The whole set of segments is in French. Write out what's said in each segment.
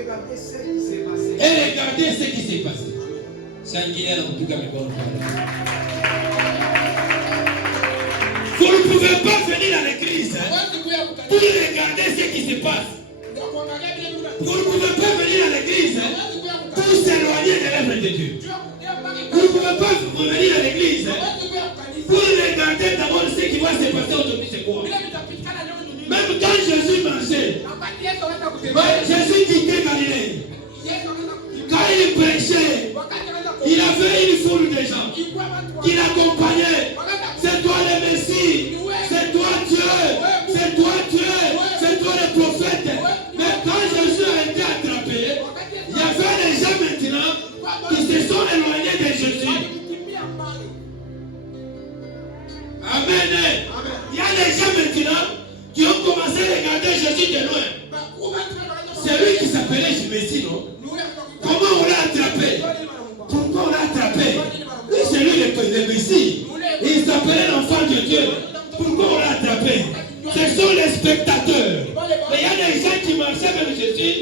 Et regardez ce qui s'est passé. Sanguinaire en tout cas, mes bons frères. Vous ne pouvez pas venir à l'église pour regarder ce qui se passe. Vous ne pouvez pas venir à l'église pour s'éloigner de l'œuvre de Dieu. Vous ne pouvez pas venir à l'église pour regarder d'abord ce qui va se passer aujourd'hui, c'est quoi. Même quand Jésus marchait, Jésus quittait Galilée. Quand il prêchait, il avait une foule de gens qui l'accompagnaient. C'est toi le Messie, c'est toi Dieu, c'est toi Dieu, c'est toi le prophète. Mais quand Jésus a été attrapé, il y avait les gens maintenant qui se sont éloignés de Jésus. Amen. Il y a des gens maintenant qui ont commencé à regarder Jésus de loin. C'est lui qui s'appelait Messie, non? Comment on l'a attrapé? Pourquoi on l'a attrapé? Lui, c'est lui le Messie. Il s'appelait l'enfant de Dieu. Pourquoi on l'a attrapé? Ce sont les spectateurs. Mais il y a des gens qui marchaient avec Jésus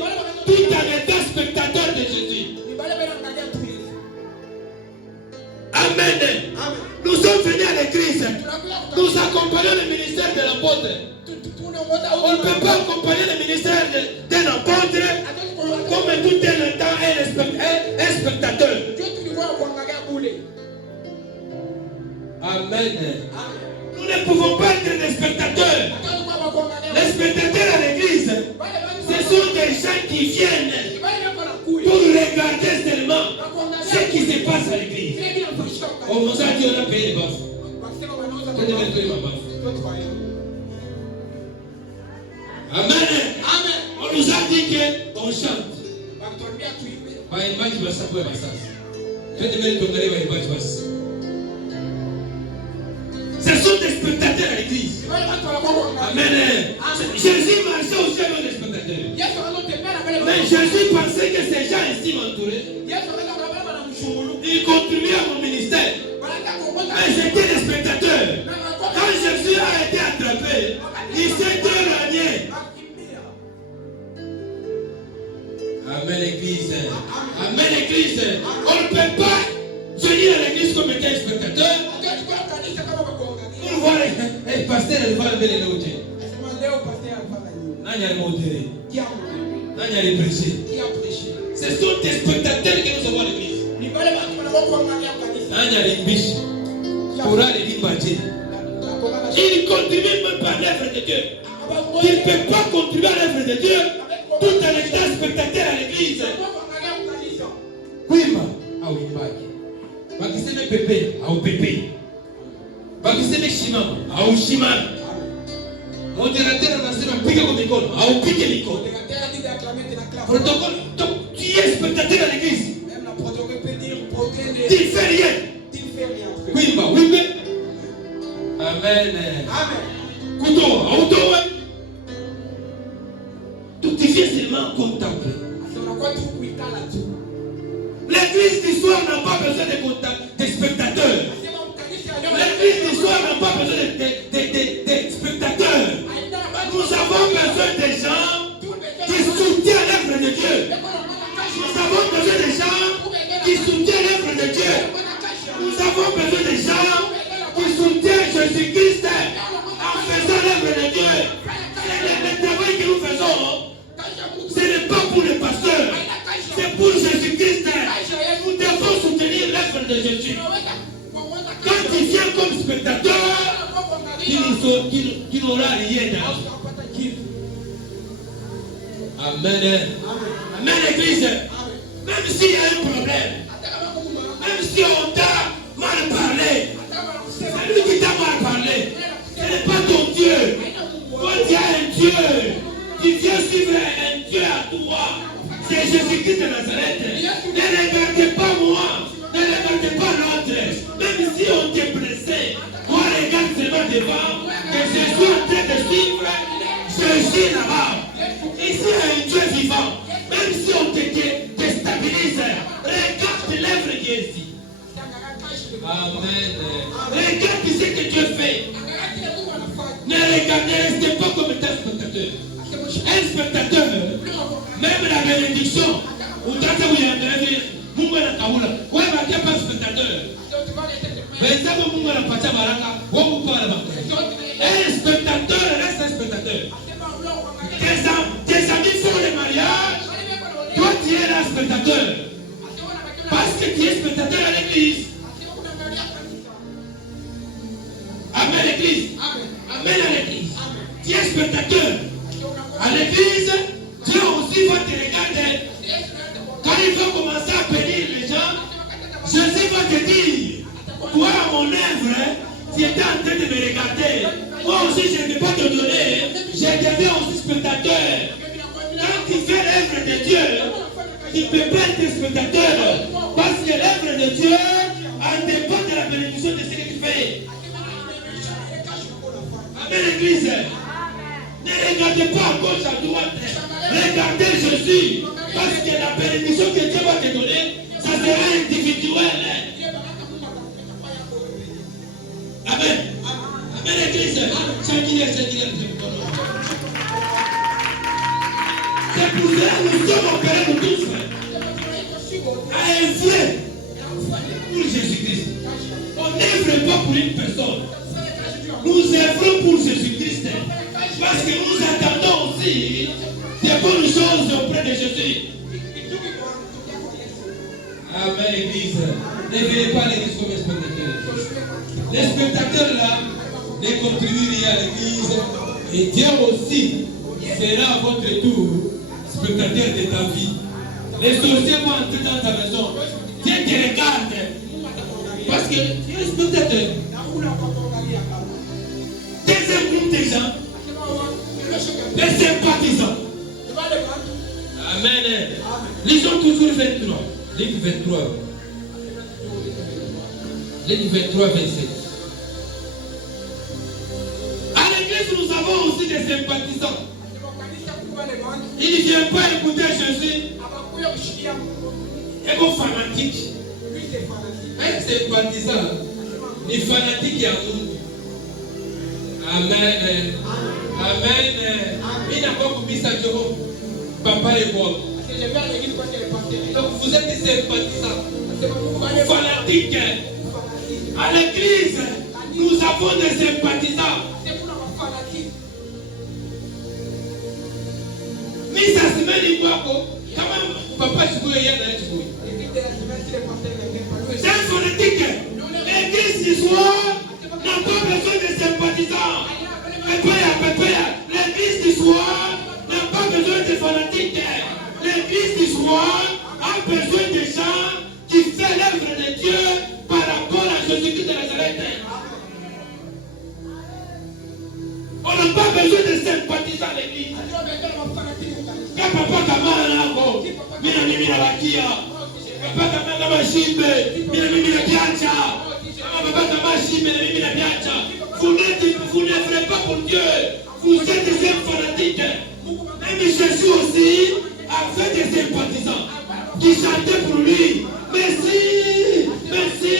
tout en étant spectateurs de Jésus. Amen. Nous sommes venus à l'église. Nous accompagnons le ministère de l'apôtre. On ne peut pas accompagner le ministère d'un apôtre comme tout un temps un spectateur. Amen. Nous ne pouvons pas être des spectateurs. Les spectateurs à l'église, ce sont des gens qui viennent pour regarder seulement ce qui se passe à l'église. On vous a dit on a payé les baffes. On devait payer ma baffe. Amen. On nous a dit qu'on chante. Ce sont des spectateurs à l'église. Amen. Jésus marchait aussi avec des spectateurs. Mais Jésus pensait que ces gens ici m'entouraient. Ils contribuaient à mon ministère. Mais j'étais des spectateurs. Quand Jésus a été attrapé, il s'est éloigné. Amen, l'église. Amen, l'église. On ne peut pas venir à l'église comme étant spectateur. Pour voir les pasteurs, ils vont lever les notes. Nani a modéré. Nani a prêché. Ce sont des spectateurs que nous avons à l'église. Nani a les biches. Pour aller les bâtir. Il ne contribue même pas à l'œuvre de Dieu. Il ne peut pas contribuer à l'œuvre de Dieu tout en étant spectateur à l'église. Oui, ma. Ah oui, ma. Bakiseme pepe, ah ou pepe. Bakiseme shima, ah ou shima. Modérateur en assemblée, pique comme l'école, ah ou pique l'école. Protocole, tu es spectateur à l'église. Tu ne fais rien. Oui, ma, oui, mais. Amen. Couteau, auto, tout est seulement contempler. L'église d'histoire n'a pas besoin de spectateurs. L'église d'histoire n'a pas besoin de spectateurs. Nous avons besoin des gens qui soutiennent l'œuvre de Dieu. Nous avons besoin des gens qui soutiennent l'œuvre de Dieu. Nous avons besoin des gens qui soutiennent Jésus-Christ en faisant l'œuvre de Dieu. Le travail que nous faisons, ce n'est pas pour les pasteurs, c'est pour Jésus-Christ. Nous devons soutenir l'œuvre de Jésus. Quand il vient comme spectateur, il n'aura rien à. Amen. Amen, l'église. Même s'il y a un problème, même si on t'a mal parlé, c'est lui qui t'a mal parlé. Ce n'est pas ton Dieu. Toi, tu as un Dieu qui vient suivre un Dieu à toi. C'est Jésus-Christ de Nazareth. Ne regardez pas moi. Ne regardez pas l'autre. Même si on t'est pressé, moi regarde seulement devant que je suis en train de suivre Jésus là-bas. Ici, il y a un Dieu vivant. Même si on te déstabilise, regarde l'œuvre qui est ici. Amen. Regarde ce que Dieu fait. Ne regardez, restez pas comme un spectateur. Un spectateur Même la bénédiction, vous tentez vous y engager, Mungu anakaula. Wewe bakia pas spectateur. Mais ça vous Mungu anapatia baraka, wewe uko na baraka. Un spectateur reste un spectateur. Tes amis font le mariage, toi tu es là spectateur. Parce que tu es spectateur à l'église. Amen l'église. Amen à l'église. Tu es spectateur. À l'église, Dieu aussi va te regarder. Quand il va commencer à bénir les gens, Jésus va te dire, toi à mon œuvre, tu étais en train de me regarder. Moi aussi je ne vais pas te donner. Je deviens aussi spectateur. Quand tu fais l'œuvre de Dieu, tu ne peux pas être spectateur. Parce que l'œuvre de Dieu en dépend de la bénédiction de ce que tu fais. Amen l'église. Ne regardez pas à gauche, à droite. Regardez Jésus. Parce que la bénédiction que Dieu va te donner, ça sera individuel. Amen. Amen l'église. C'est pour cela que nous sommes opérés de tous. À œuvrer pour Jésus-Christ. On n'œuvre pas pour une personne. Nous œuvrons pour Jésus-Christ. Parce que nous attendons aussi des bonnes choses auprès de Jésus. Amen, l'église. Ne venez pas à l'église comme spectateurs. Les spectateurs là ne contribuent rien à l'église. Et Dieu aussi sera à votre tour spectateur de ta vie. Les sorciers vont entrer dans ta maison. Dieu te regarde. Parce que tu es spectateur. Deuxième groupe de gens, les sympathisants. Amen. Lisons toujours 23. Livre 23. Livre 23, 27. À l'église, nous avons aussi des sympathisants. Il ne vient pas écouter Jésus. Et vos fanatiques. Un sympathisant, les fanatiques et amoureux. Amen. Amen. Il n'a pas compris ça, papa et moi. Donc vous êtes des sympathisants. Fanatiques. À l'église, nous avons des sympathisants. Mais ça se met du bois. Comment papa je veux y aller? C'est un fanatique. L'église du soir n'a pas besoin de sympathisants. L'église du soir n'a pas besoin de fanatiques. L'église du soir a besoin de gens qui font l'œuvre de Dieu par rapport à Jésus-Christ de Nazareth. On n'a pas besoin de sympathisants à l'église. Quand papa Kamara mina mimi na bakia. Papa Kamara mashimbe, mina mimi na biacha. Papa Kamara mashimbe, mina mimi na biacha. Vous n'êtes pas pour Dieu. Vous êtes des fanatiques. Même Jésus aussi a fait des sympathisants qui chantaient pour lui. Merci, merci,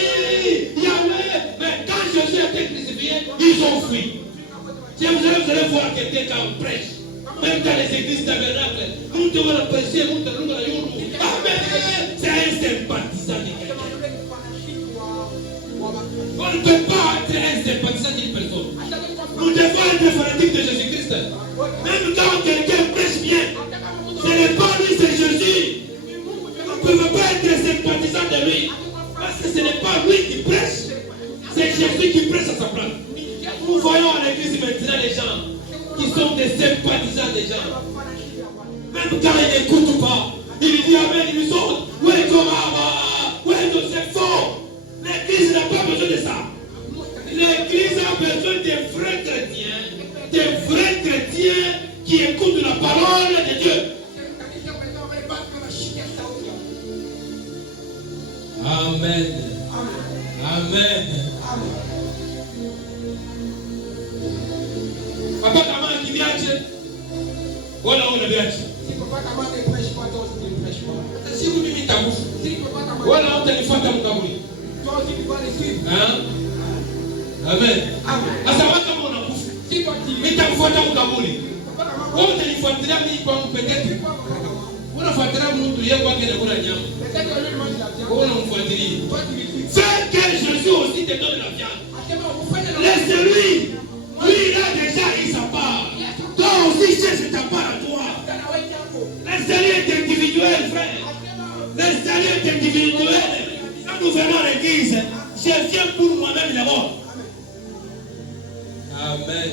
Yahweh. Mais quand Jésus a été crucifié, ils ont fui. Si vous allez voir quelqu'un quand on prêche, même dans les églises tabernacles, nous devons le prêcher, nous devons le faire. Amen. C'est un sympathisant de quelqu'un. On ne peut pas être un sympathisant d'une personne. Nous devons être fanatiques de Jésus-Christ. Même quand quelqu'un prêche bien, ce n'est pas lui, c'est Jésus. Nous ne pouvons pas être sympathisants de lui. Parce que ce n'est pas lui qui prêche, c'est Jésus qui prêche à sa place. Nous voyons à l'église maintenant les gens qui sont des sympathisants des gens. Même quand ils n'écoutent pas, ils disent Amen, ils disent ouais, c'est faux. L'église n'a pas besoin de ça. L'église a besoin des vrais chrétiens qui écoutent la parole de Dieu. Amen. Amen. Papa kama kibiache wala unabiache. Si papa kama ne prêche pas, toi tu ne prêches pas. Si vous mimi takufu. Si papa kama wala utanifuata mkaburi. Toi aussi tu vas les suivre. Amen. Amen. Asa kama unakufa. Si toi tu mitakufuata mkaburi. Wewe utanifuatilia mimi kwa peut-être. Fais que Jésus aussi te donne la viande. Laisse-lui. Lui, il a déjà eu sa part. Toi aussi, cherche ta part à toi. Laisse-lui être individuel, frère. Laisse-lui être individuel. Quand nous venons à l'église, je viens pour moi-même d'abord. Amen.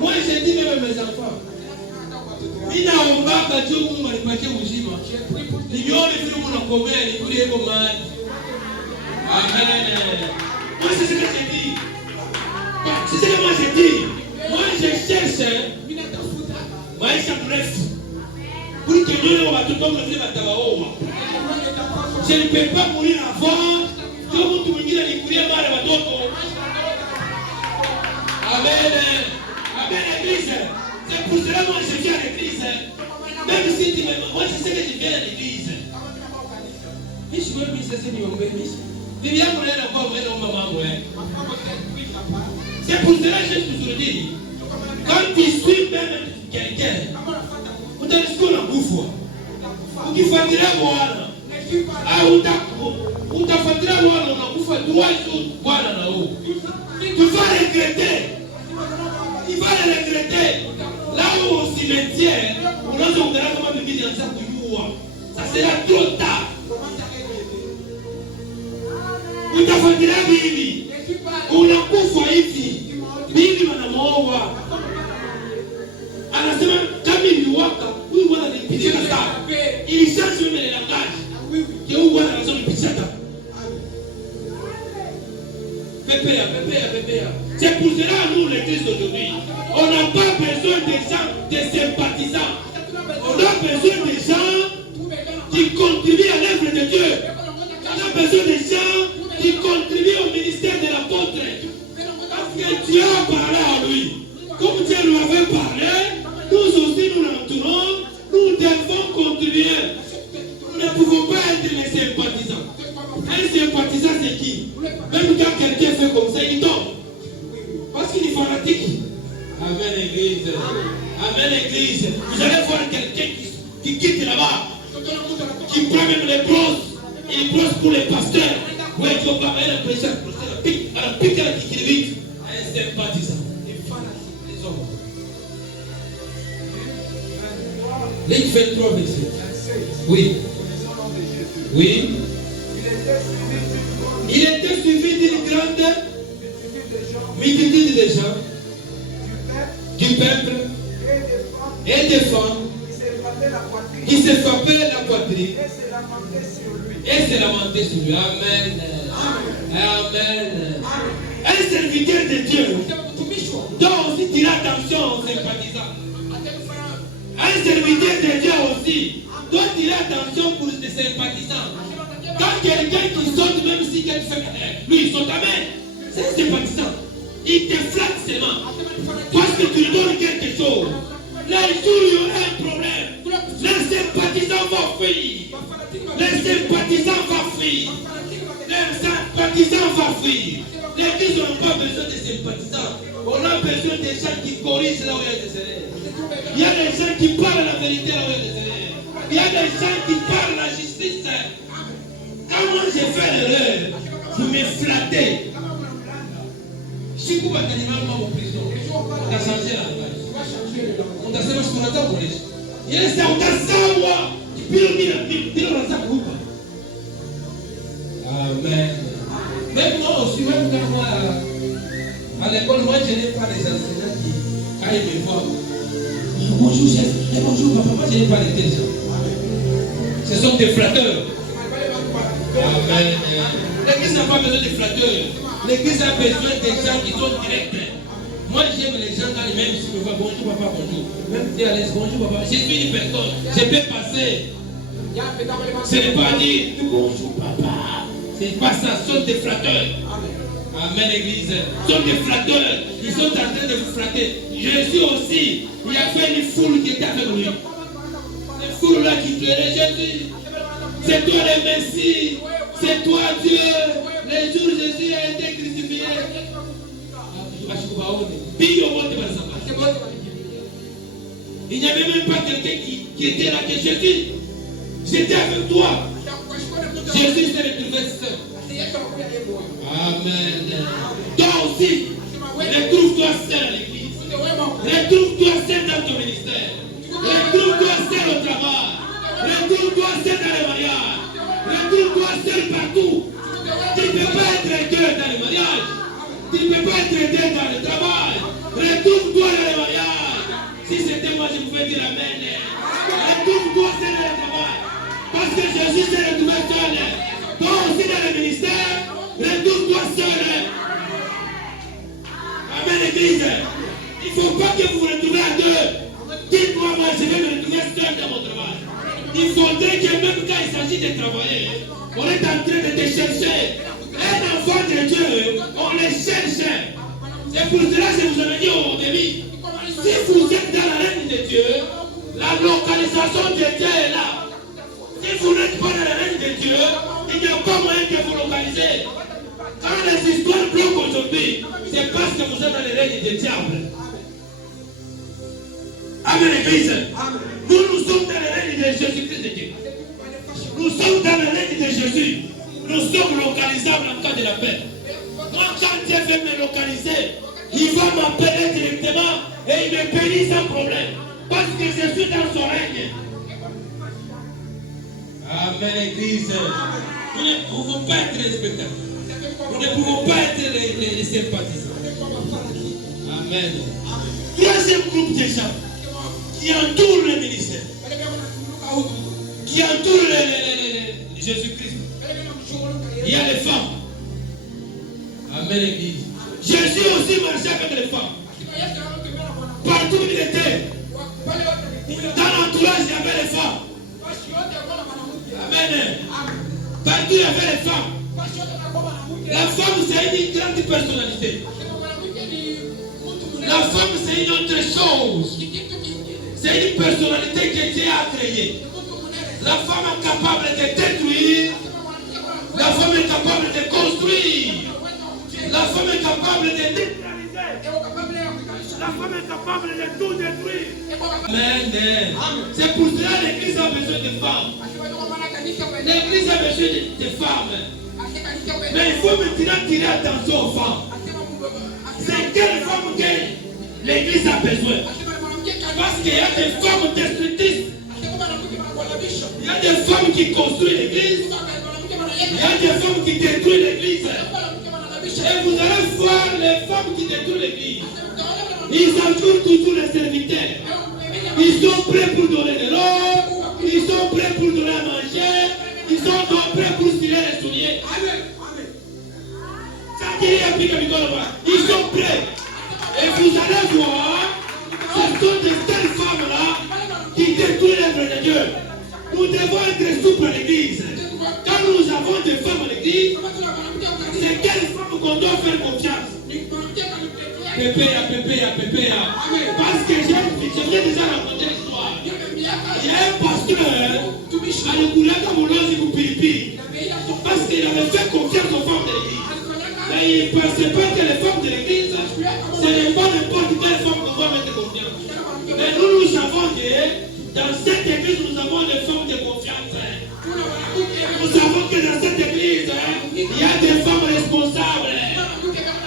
Moi, je dis même à mes enfants. Nina ombaka tu Mungu alipatia uzima. Nimeona vile mnakomea ni kule hivyo maji. Amen. Moi c'est ce que je dis. C'est ce que moi je dis. Moi je cherche maisha mrefu. Pour que nous les watoto wangu vile watawaoa. Je ne peux pas mourir avant que mtu mwingine nikulie mara watoto. Amen. Amen église. C'est pour cela moi je viens à l'église. Même si tu me... Moi je sais que je viens à l'église. Mais je veux que c'est ce niveau. Viens pour aller là-bas, on va aller au maman. C'est pour cela que je vous dis. Quand tu suis même quelqu'un, vous te laissez qu'on a bouffé. Vous qui faites la voile. Ah, vous faites la voile, on a bouffé 3 jours. Voilà là-haut. Tu vas regretter. Tu vas le regretter. Là où au cimetière, on a comment bébé dans sa couille. Ça sera trop tard. Vous t'avez dit la Bible. On a couffé ici. Bible manamoa. Anasema kama iliwaka, huyu bwana alipitia sana. Ilishaje mimi na ngaji. Huyu bwana anasema nipitia hata. Pépéa. C'est pour cela nous l'église d'aujourd'hui. On n'a pas besoin des gens, des sympathisants. On a besoin des gens qui contribuent à l'œuvre de Dieu. On a besoin des gens qui contribuent au ministère de l'apôtre. Parce que Dieu a parlé à lui. Comme Dieu lui avait parlé, nous aussi nous l'entourons, nous devons contribuer. Nous ne pouvons pas être les sympathisants. Un sympathisant c'est qui? Même quand quelqu'un fait comme ça, il tombe. Parce qu'il est fanatique. Amen l'église. Amen l'église. Vous allez voir quelqu'un qui quitte là-bas, qui prend même les brosses. Il brosse pour les pasteurs. Ouais, tu vas pas aller à la prêcher, à la pique à la pique vite. Un sympathisant. Les hommes. Ligue 23, verset. Oui. Oui. Il était suivi d'une grande multitude de gens, du peuple et des femmes qui se frappaient la poitrine et se lamentaient sur lui. Amen. Amen. Un serviteur de Dieu doit aussi tirer attention aux sympathisants. Un serviteur de Dieu aussi doit tirer attention pour les sympathisants. Quand quelqu'un qui saute, même si quelqu'un fait, lui il saute, amen. C'est un sympathisant. Il te flatte seulement. Parce que tu lui donnes quelque chose. Les jours où il y aura un problème, les sympathisants vont fuir. Les sympathisants vont fuir. Les sympathisants vont fuir. L'église n'a pas besoin de sympathisants. On a besoin des gens qui corrigent là où il y a des erreurs. Il y a des gens qui parlent la vérité là où il y a des erreurs. Il y a des gens qui parlent la justice. Quand moi j'ai fait l'erreur, vous me flattez. Si vous avez un animal en prison, on a changé la loi. On a changé ce qu'on attend pour les gens. Il y a des gens qui ont Amen. Même moi aussi, même quand moi, à l'école, moi je n'ai pas les enseignants qui, quand ils me voient, bonjour chef, et bonjour papa, moi je n'ai pas les gens. Ce sont des flatteurs. Amen. L'église n'a pas besoin de flatteurs. L'église a besoin des gens qui sont directs. Moi j'aime les gens quand même si me voient bonjour papa, bonjour. Même si à l'aise, bonjour papa. Je suis une personne, je peux passer. Ce n'est pas dire bonjour papa. C'est pas ça, ce sont des flatteurs. Amen l'église. Ce sont des flatteurs. Ils sont en train de vous flatter. Jésus aussi, il a fait une foule qui était avec lui. Une foule là qui pleurait Jésus. C'est toi le Messie. C'est toi Dieu. Les jours où Jésus a été crucifié. Il n'y avait même pas quelqu'un qui était là que Jésus. J'étais avec toi. Jésus s'est retrouvé seul. Amen. Toi aussi, retrouve-toi seul à l'église. Retrouve-toi seul dans ton ministère. Retrouve-toi seul au travail. Retrouve-toi seul dans le mariage. Retrouve-toi seul partout. Tu ne peux pas être deux dans le mariage. Tu ne peux pas être deux dans le travail. Retrouve-toi dans le mariage. Si c'était moi, je pouvais dire amen. Retrouve-toi seul dans le travail. Parce que Jésus s'est retrouvé seul. Toi aussi dans le ministère, retrouve-toi seul. Amen, l'église. Il ne faut pas que vous vous retrouviez à deux. Dites-moi, moi, je vais me retrouver seul dans mon travail. Il faudrait que même quand il s'agit de travailler, on est en train de te chercher. Un enfant de Dieu, on le cherche. C'est pour cela que je vous avais dit au début. Si vous êtes dans la règne de Dieu, la localisation de Dieu est là. Si vous n'êtes pas dans la règne de Dieu, il n'y a pas moyen que vous localisez. Quand les histoires bloquent aujourd'hui, c'est parce que vous êtes dans le règne du diable. Amen, l'église. Nous sommes dans le règne de Jésus-Christ de Dieu. Nous sommes dans le règne de Jésus. Nous sommes localisables en cas de la paix. Moi, quand Dieu veut me localiser, il va m'appeler directement et il me bénit sans problème. Parce que je suis dans son règne. Amen, l'église. Nous ne pouvons pas être respectables. Nous ne pouvons pas être les sympathisants. Amen. Troisième groupe de gens qui entourent le ministère, qui entourent Jésus-Christ. Il y a les femmes. Amen, l'église. Jésus aussi marchait avec les femmes. Partout où il était, dans l'entourage, il y avait les femmes. Amen. Partout, il y avait les femmes. La femme, c'est une grande personnalité. La femme, c'est une autre chose. C'est une personnalité que Dieu a créée. La femme est capable de détruire. La femme est capable de construire. La femme est capable de neutraliser. La femme est capable de tout détruire. Amen. C'est pour cela que l'Église a besoin de femmes. L'Église a besoin de femmes. Mais il faut maintenant tirer attention aux femmes. C'est quelle femme que l'Église a besoin? Parce qu'il y a des femmes destructrices. Il y a des femmes qui construisent l'Église. Il y a des femmes qui détruisent l'Église. Et vous allez voir les femmes qui détruisent l'Église. Ils entourent toujours les serviteurs. Ils sont prêts pour donner de l'eau. Ils sont prêts pour donner à manger. Ils sont prêts pour tirer les souliers. Ils sont prêts. Et vous allez voir, ce sont de telles femmes-là qui détruisent l'œuvre de Dieu. Nous devons être souples à l'église. Quand nous avons des femmes à l'église, c'est quelles femmes qu'on doit faire confiance. Pépéa. Parce que j'ai déjà raconté l'histoire. Il y a un pasteur, à l'Okulaka Moulozi Moupiripi, parce qu'il avait fait confiance aux femmes de l'église. Mais il ne pensait pas que les femmes de l'église, ce n'est pas n'importe quelle femme qu'on va mettre confiance. Mais nous savons que dans cette église, nous avons des femmes de confiance. Nous savons que dans cette église, il y a des femmes responsables.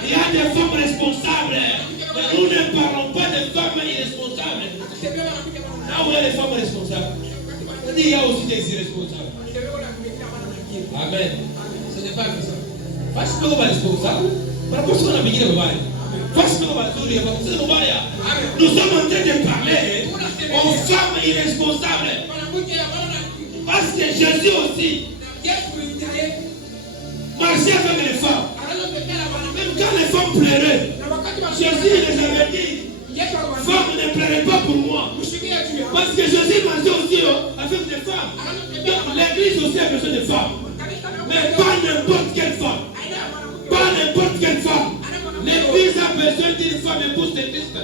Il y a des femmes responsables. Mais nous ne parlons pas de femmes irresponsables. Là où il y a des femmes responsables, il y a aussi des irresponsables. Amen. Ce n'est pas que ça. Parce que nous sommes responsables. Nous sommes en train de parler aux femmes irresponsables. Parce que Jésus aussi marchait avec les femmes. Même quand les femmes pleuraient, Jésus les avait dit, femmes ne pleurez pas pour moi. Parce que Jésus marchait aussi avec des femmes. Donc l'église aussi a besoin de femmes. Mais pas n'importe quelle femme. Pas n'importe quelle femme. L'église a besoin d'une femme épouse de Christ.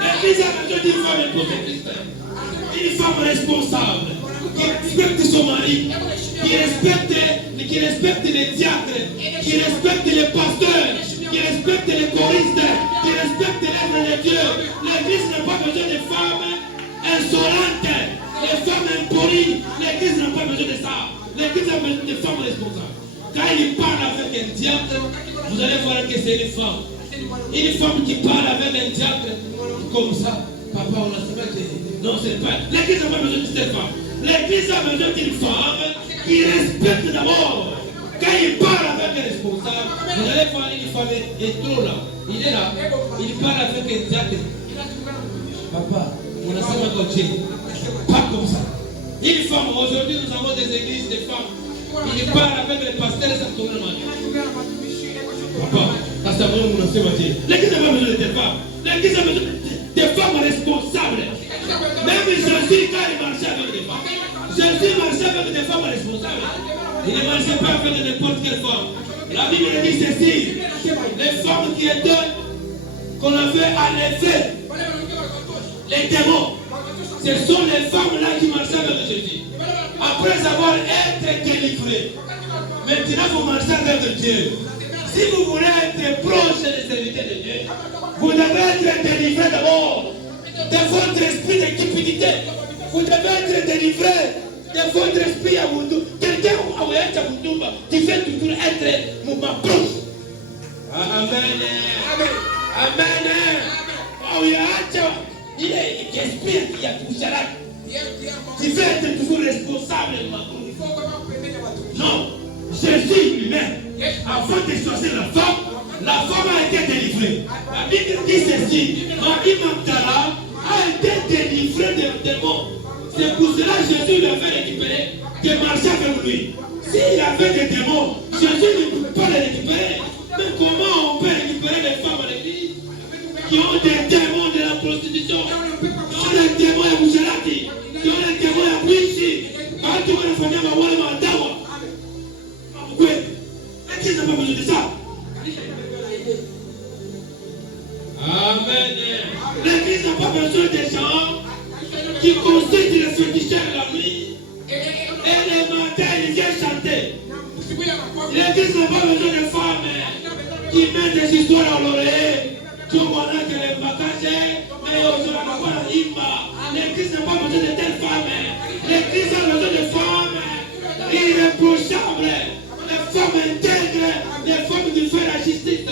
L'église a besoin d'une femme épouse de Christ. Une femme responsable, qui respecte son mari, qui respecte les diacres, qui respecte les pasteurs, qui respecte les choristes, qui respecte l'œuvre de Dieu. L'église n'a pas besoin de femmes insolentes. Les femmes impolies, l'église n'a pas besoin de ça. L'église a besoin de femmes responsables. Quand il parle avec un diable, vous allez voir que c'est une femme. Une femme qui parle avec un diable comme ça. Papa, on a fait. Non, c'est pas. L'église n'a pas besoin de cette femme. L'église a besoin d'une femme qui respecte d'abord. Quand il parle avec un responsable, vous allez voir une femme est trop là. Il est là. Il parle avec un diable. Papa, on a fait coaché. Pas comme ça. Une femme, aujourd'hui nous avons des églises de femmes. Il parle avec les pasteurs, ça tourne mal. Papa, ça va nous lancer Mathieu. L'église n'a pas besoin de des femmes. L'église a besoin de femmes responsables. Même Jésus, quand il marchait avec des femmes, Jésus marchait avec des femmes responsables. Il ne marchait pas avec n'importe quelle femme. La Bible dit ceci. Les femmes qui étaient, qu'on avait enlevées, les démons, ce sont les femmes-là qui marchaient avec Jésus. Après avoir été délivrées, maintenant vous marchez avec Dieu. Si vous voulez être proche des serviteurs de Dieu, vous devez être délivré d'abord de votre esprit de cupidité. Vous devez être délivré de votre esprit à vous. Quelqu'un qui fait toujours être mon proche. Amen. Amen. Oh, il est esprit qui a touché là. Tu veux être toujours responsable de ma cause. Non, Jésus lui-même, avant de choisir la femme a été délivrée. La Bible dit ceci, Marie Magdala a été délivrée des démons. C'est pour cela que Jésus l'avait récupéré, de marcher avec lui. S'il avait des démons, Jésus ne peut pas les récupérer. Mais comment on peut récupérer les femmes à l'église qui ont des démons de la prostitution, qui ont des démons à Bouchelati, qui ont des démons à Bouichi, quand tu vas les familles à Walla Mandawa. Oui, l'église n'a pas besoin de ça. Amen. L'église n'a pas besoin des gens qui consultent les féticheurs la nuit et le matin ils viennent chanter. L'église n'a pas besoin de femmes qui mettent des histoires à l'oreille. L'église n'a pas besoin de telles femmes. L'église a besoin de femmes irréprochables, des femmes intègres, des femmes qui font la justice.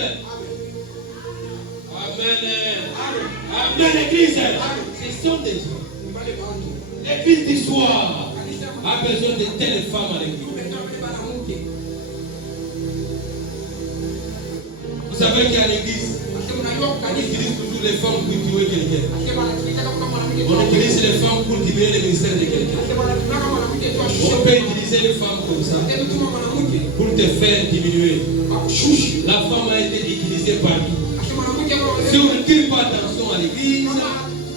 Amen. Amen, l'église. Ce sont des gens. L'église du soir a besoin de telles femmes à l'église. Vous savez qu'à l'église, on utilise toujours les femmes pour tuer quelqu'un. On utilise les femmes pour libérer le ministère de quelqu'un. On peut utiliser les femmes comme ça pour te faire diminuer. La femme a été utilisée partout. Si on ne tire pas attention à l'église,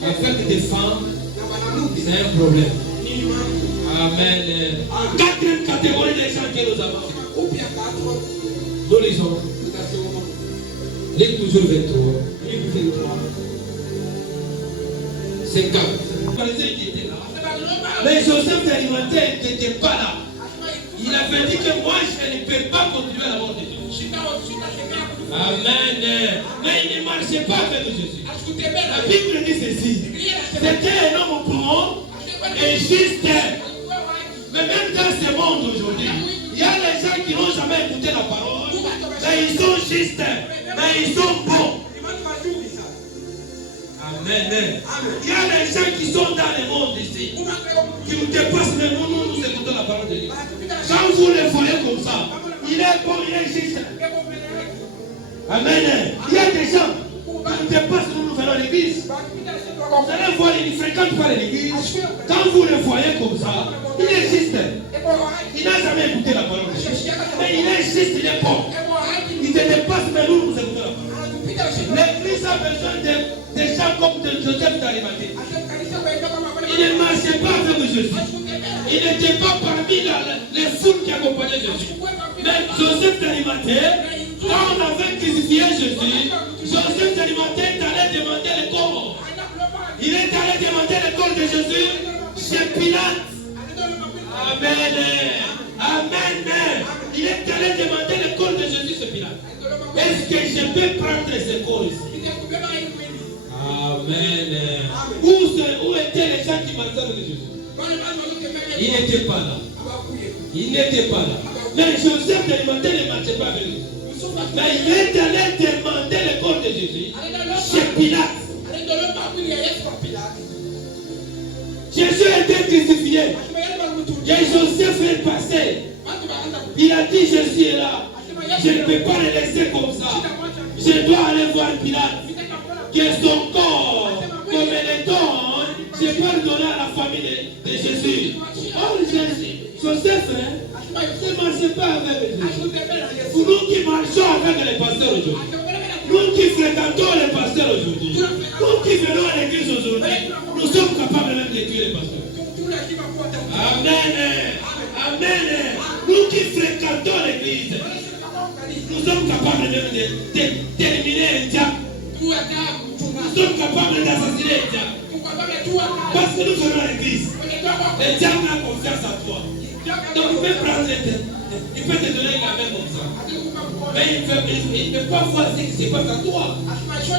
avec des femmes, c'est un problème. Amen. Quatrième catégorie des gens que nous avons. Nous lisons. Les toujours 23. 50. Mais Joseph d'Arimathée n'était pas là. Il avait dit que moi je ne peux pas continuer à la mort de Jésus. Amen. Mais il ne marchait pas avec Jésus. La Bible dit ceci. C'était un homme bon et juste. Mais même dans ce monde aujourd'hui, il y a des gens qui n'ont jamais écouté la parole. Mais ils sont justes. Mais ils sont bons. Amen. Il y a des gens qui sont dans le monde ici, qui nous dépassent, mais nous écoutons la parole de Dieu. Quand vous les voyez comme ça, il est bon, il est juste. Amen. Il y a des gens qui nous dépassent, nous venons à l'église. Vous allez voir, ils ne fréquentent pas l'église. Quand vous le voyez comme ça, il est juste. Il n'a jamais écouté la parole de Dieu. Mais il est juste, il est bon. Il te dépasse, mais nous écoutons la parole. L'église a besoin de gens comme de Joseph d'Arimathée. Il ne marchait pas avec Jésus. Il n'était pas parmi les foules qui accompagnaient Jésus. Mais Joseph d'Arimathée, quand on avait crucifié Jésus, Joseph d'Arimathée est allé demander le corps. Il est allé demander le corps de Jésus chez Pilate. Amen. Amen. Il est allé demander le corps de Jésus chez Pilate. Est-ce que je peux prendre ce corps ici? Amen. Où étaient les gens qui marchaient avec Jésus? Il n'était pas là. Il n'était pas là. Mais Joseph d'Arimathée ne marchait pas avec lui. Mais il est allé demander le corps de Jésus chez Pilate. Jésus a été crucifié. Et Joseph est passé. Il a dit, Jésus est là. Je ne peux pas le laisser comme ça. Je dois aller voir Pilate. Que son corps, comme elle est donne, je peux le donner à la famille de Jésus. Oh Jésus, Joseph, ne marchez pas avec Jésus. Pour nous qui marchons avec les pasteurs aujourd'hui, nous qui fréquentons les pasteurs aujourd'hui, nous qui venons à l'église aujourd'hui, nous sommes capables même de tuer les pasteurs. Amen. Amen. Nous qui fréquentons l'église, nous sommes capables même d'éliminer un diable. Nous sommes capables d'assassiner un diable. Parce que nous venons à l'église. Le diable a confiance en toi. Donc il peut prendre il peut te donner la main comme ça. Mais il ne peut pas voir ce qui se passe en toi.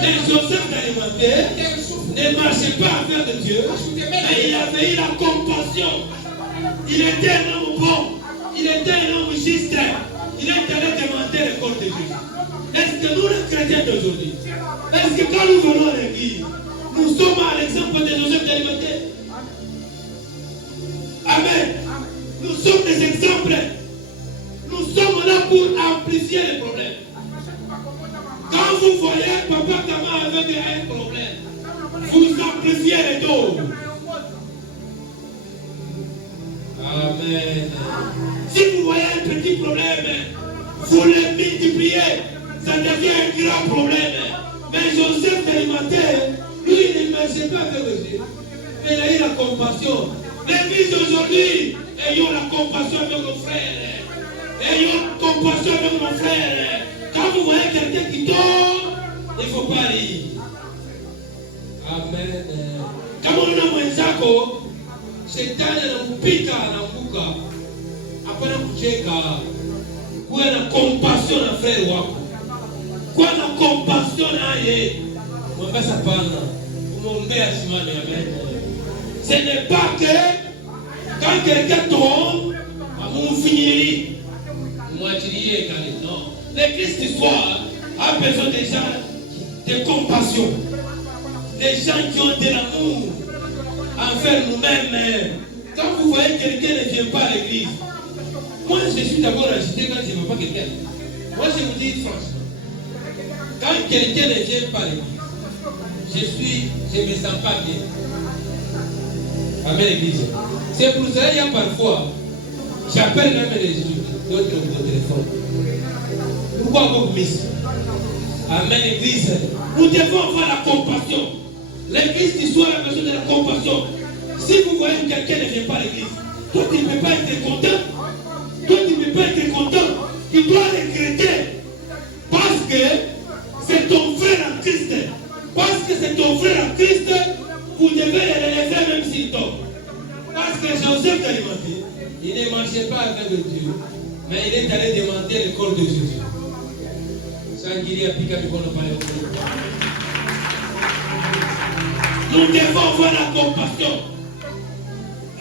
Les Joseph d'Arimathée ne marchait pas avec de Dieu. Mais il avait eu la compassion. Il était un homme bon. Il était un homme juste. Il est allé demander le corps de Jésus. Est-ce que nous, les chrétiens d'aujourd'hui, est-ce que quand nous venons à l'église, nous sommes à l'exemple de Joseph d'Arimathée? Amen. Nous sommes des exemples. Nous sommes là pour amplifier les problèmes. Quand vous voyez papa Kama avec un problème, vous amplifiez les dos. Amen. Si vous voyez un petit problème, vous le multipliez. Ça devient un grand problème. Mais Joseph d'Arimathée, lui, il ne marchait pas avec Jésus. Mais il a eu la compassion. L'église d'aujourd'hui, ayons la compassion avec nos frères. Ayons compassion avec nos frères. Quand vous voyez quelqu'un qui tombe, il ne faut pas rire. Amen. Kama una mwenzako, shetani anampita anaanguka. Hapana kucheka. Kuwa na compassion na frère wako. Kuwa na compassion naye. Mwambie hapana. Umwombea simame. Amen. Ce n'est pas que quand quelqu'un tombe, vous finirez. Non. L'église du soir a besoin des gens de compassion. Des gens qui ont de l'amour envers nous-mêmes. Quand vous voyez quelqu'un ne vient pas à l'église, moi je suis d'abord agité quand je ne vois pas quelqu'un. Moi je vous dis franchement, quand quelqu'un ne vient pas à l'église, je ne me sens pas bien. Amen l'église. C'est pour cela qu'il y a parfois, j'appelle même les autres au téléphone. Pourquoi vous miss? Amen l'église. Nous devons avoir la compassion. L'église du soir a besoin de la compassion. Si vous voyez que quelqu'un ne vient pas à l'église, toi tu ne peux pas être content. Toi tu ne peux pas être content. Tu dois regretter. Parce que c'est ton frère en Christ. Parce que c'est ton frère en Christ, vous devez le relever même s'il tombe. Parce que Joseph d'Arimathée, il ne marchait pas avec Dieu, mais il est allé demander le corps de Jésus. Nous devons avoir la compassion.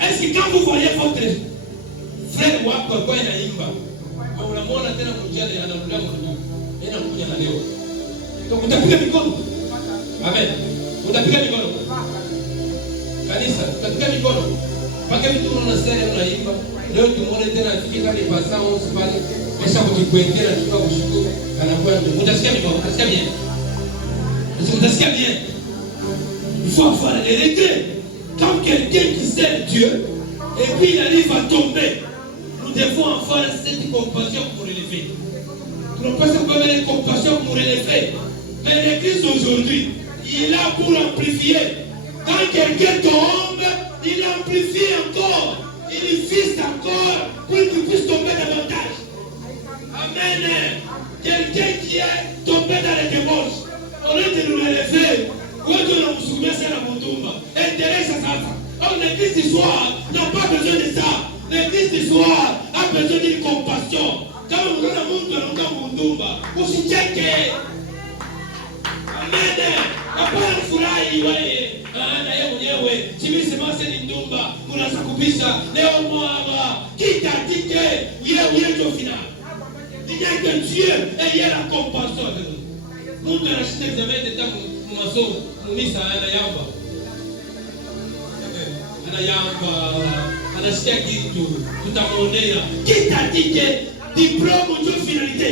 Est-ce que quand vous voyez votre frère wako kwa inaimba, unamwona tena mjane anarudia mtu, anakuja na leo. Donc utapiga mikono. Amen. Utapiga mikono. Kanisa, utapiga mikono. Paka vitu unasema unaimba. Leo tumeona tena akifika ni pasao usipale. Mesha kujikwendea na kushukuru. Anakuwa utasikia mikono, utasikia bien. Utasikia bien. Il faut avoir les regrets. Quand quelqu'un qui sert Dieu et puis il arrive à tomber, nous devons avoir cette compassion pour relever. Nous n'avons pas simplement une compassion pour relever. Mais l'église aujourd'hui, il est là pour amplifier. Quand quelqu'un tombe, il amplifie encore. Il insiste encore pour qu'il puisse tomber davantage. Amen. Quelqu'un qui est tombé dans les débauches, au lieu de nous relever, l'église du soir n'a pas besoin de ça. L'église du soir a besoin d'une compassion. Quand on a Amen. Na yeye mwenyewe chimisi mase ni ndumba unaweza kubisha leo mwaba kitatike yeye ndio final. Il y a que Dieu et il y a la compassion avec nous. Nous devons acheter des examens d'état moiseau, munisa anayamba. Anayamba, anasikia kitu, tutamwonea. Kitatike diplôme de finalité.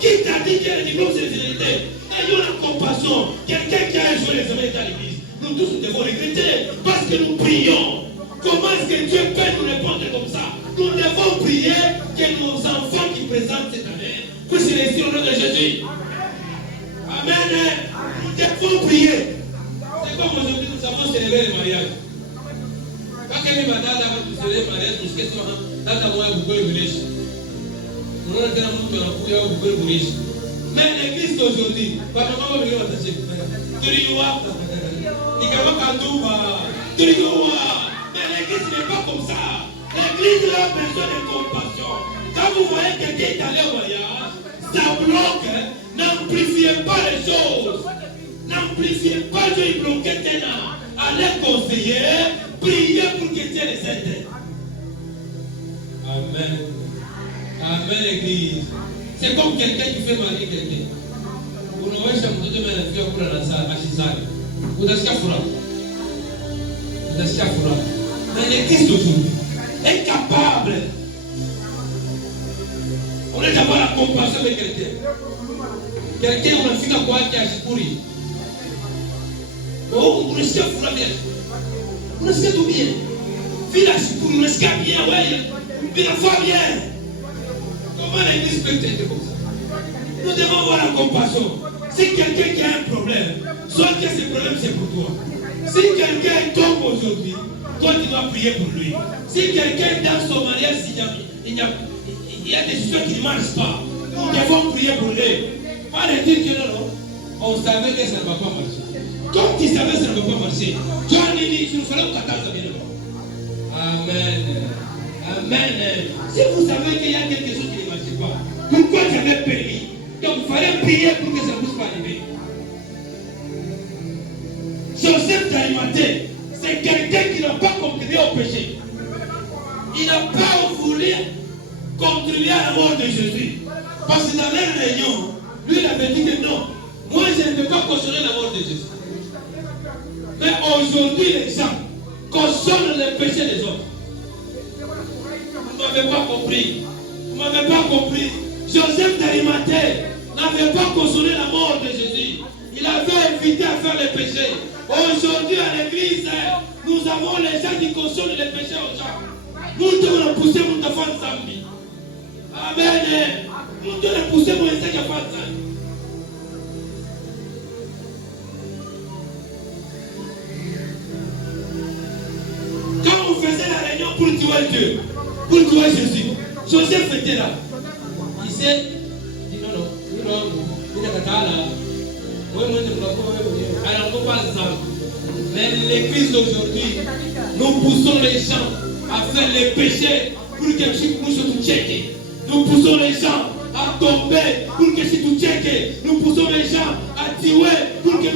Kitatike le diplôme de finalité. Ayons la compassion. Quelqu'un qui a joué les examens d'état à l'église, nous tous nous devons regretter parce que nous prions. Comment est-ce que Dieu peut nous répondre comme ça? Nous devons prier que nos enfants qui présentent cette année puissent réussir au nom de Jésus. Amen. Nous devons prier. C'est comme aujourd'hui nous avons célébré le mariage. Quand quelqu'un va dire que célébrer le mariage, nous sommes dans le moyen de Google Village. Nous avons dit que nous avons Google Village. Mais l'église d'aujourd'hui, par le moment où nous avons dit que nous avons mais l'église n'est pas comme ça. L'église a besoin de compassion. Quand vous voyez quelqu'un est allé au voyage, ça bloque. N'amplifiez pas les choses. N'amplifiez pas Dieu bloqué maintenant. Allez conseiller, priez pour que Dieu les aide. Amen. Amen l'église. C'est comme quelqu'un qui fait marier quelqu'un. Vous ne voyez jamais de la vie pour la salle à Chisari. Vous êtes mais l'église d'aujourd'hui est capable. On est d'avoir la compassion avec quelqu'un. Quelqu'un, on a fini à quoi qui a pourri. Oh, on est sûr pour la bien. On est sûr tout bien. Fille à Chipouri, on est sûr bien, ouais. Puis la foi bien. Comment l'église peut être comme ça? Nous devons avoir la compassion. Si quelqu'un qui a un problème, soit que ce problème c'est pour toi. Si quelqu'un tombe aujourd'hui, toi tu dois prier pour lui. Si quelqu'un dans son mariage, il y a des choses qui ne marchent pas, nous devons prier pour lui. Pas de dire que non, on savait que ça ne va pas marcher. Comme tu savais que ça ne va pas marcher, tu as dit, il nous fallait que ça vienne. Amen. Amen. Si vous savez qu'il y a quelque chose qui ne marche pas, pourquoi tu avais permis? Donc il fallait prier pour que ça ne puisse pas arriver. Joseph d'Arimathée, c'est quelqu'un qui n'a pas contribué au péché. Il n'a pas voulu contribuer à la mort de Jésus. Parce que dans leur réunion, lui il avait dit que non, moi je ne peux pas cautionner la mort de Jésus. Mais aujourd'hui les gens cautionnent les péchés des autres. Vous ne m'avez pas compris. Vous ne m'avez pas compris. Joseph d'Arimathée n'avait pas cautionné la mort de Jésus. Il avait invité à faire les péchés. Aujourd'hui à l'église, nous avons les gens qui cautionnent les péchés aux gens. Nous devons pousser mon enfant Zambi. Amen. Nous devons pousser mon enfant Zambi. Quand on faisait la réunion pour tuer Dieu, pour tuer Jésus, Joseph était là. Il s'est dit non, il n'est pas là. Mais l'église d'aujourd'hui, nous poussons les gens à faire les péchés pour que si nous checker. Nous poussons les gens à tomber pour que si nous checker. Nous poussons les gens à tuer pour que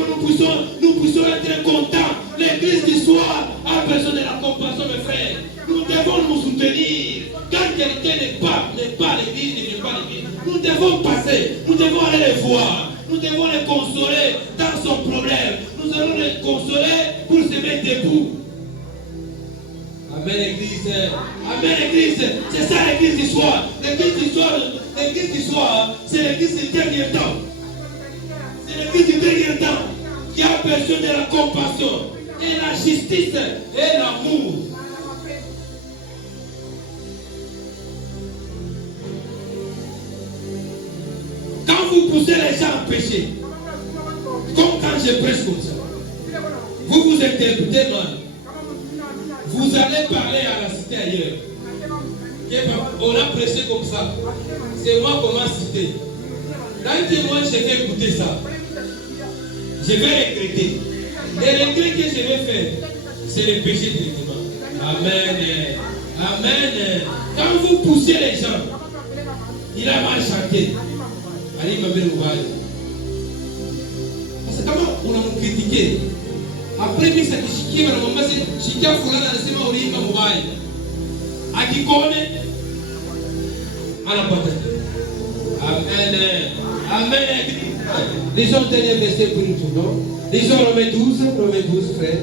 nous puissions être contents. L'église du soir a besoin de la compassion, mes frères. Nous devons nous soutenir. Quand quelqu'un n'est pas à l'église, ne vient pas à l'église, nous devons passer, nous devons aller les voir. Nous devons les consoler dans son problème. Nous allons les consoler pour se mettre debout. Amen, l'église. Amen, l'église. C'est ça l'église du soir. L'église du soir, c'est l'église du dernier temps. C'est l'église du dernier temps qui a besoin de la compassion et la justice et l'amour. Quand vous poussez les gens à pécher, comme quand je prêche comme ça, vous vous interprétez mal. Vous allez parler à la cité ailleurs. On a prêché comme ça. C'est moi qu'on m'a cité. Quand moi je vais écouter ça, je vais regretter. Les regrets que je vais faire, c'est le péché directement. Amen. Amen. Quand vous poussez les gens, il a mal chanté. Allez, ma belle ouvrière. Parce que comment on a critiqué Après misa kishikia na mama se shikia fulani anasema uliimba mubaya. Akikone anapata. Amen. Amen. Lisons le dernier verset pour nous tout, non? Lisons Romains 12, frère.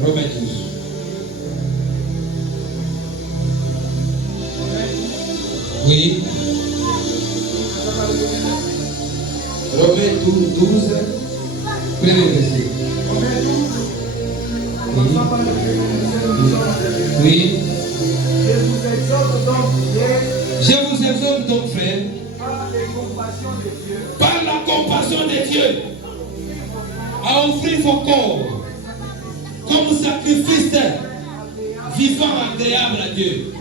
Romains 12. Oui. Romains 12, premier verset. Oui. Je vous exhorte donc, frère, par la compassion de Dieu, à offrir vos corps comme sacrifice vivant agréable à Dieu.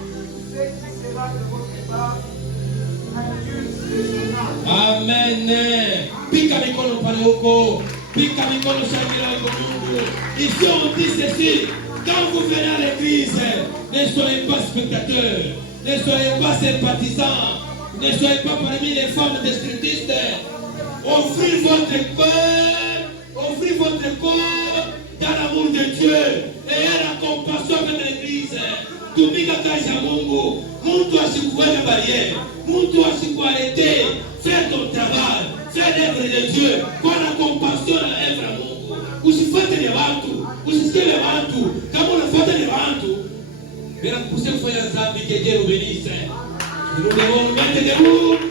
Amen. Pika mikono pale huko. Pika mikono shangilia huko Mungu. Ici on dit ceci. Quand vous venez à l'église, ne soyez pas spectateurs. Ne soyez pas sympathisants. Ne soyez pas parmi les femmes destructrices. Offrez votre cœur. Offrez votre corps dans l'amour de Dieu. Ayez la compassion avec l'église. Tumika kazi ya Mungu. Mtu asikuweke barrière. Mtu asikuarrêter. Fais ton travail. Fais l'œuvre de Dieu. Kwa na compassion na œuvre ya Mungu. Usifuate ni watu. Usisikie ni watu. Kama unafuata ni watu, bila kufanya dhambi, que Dieu nous bénisse. Nous devons mettre debout.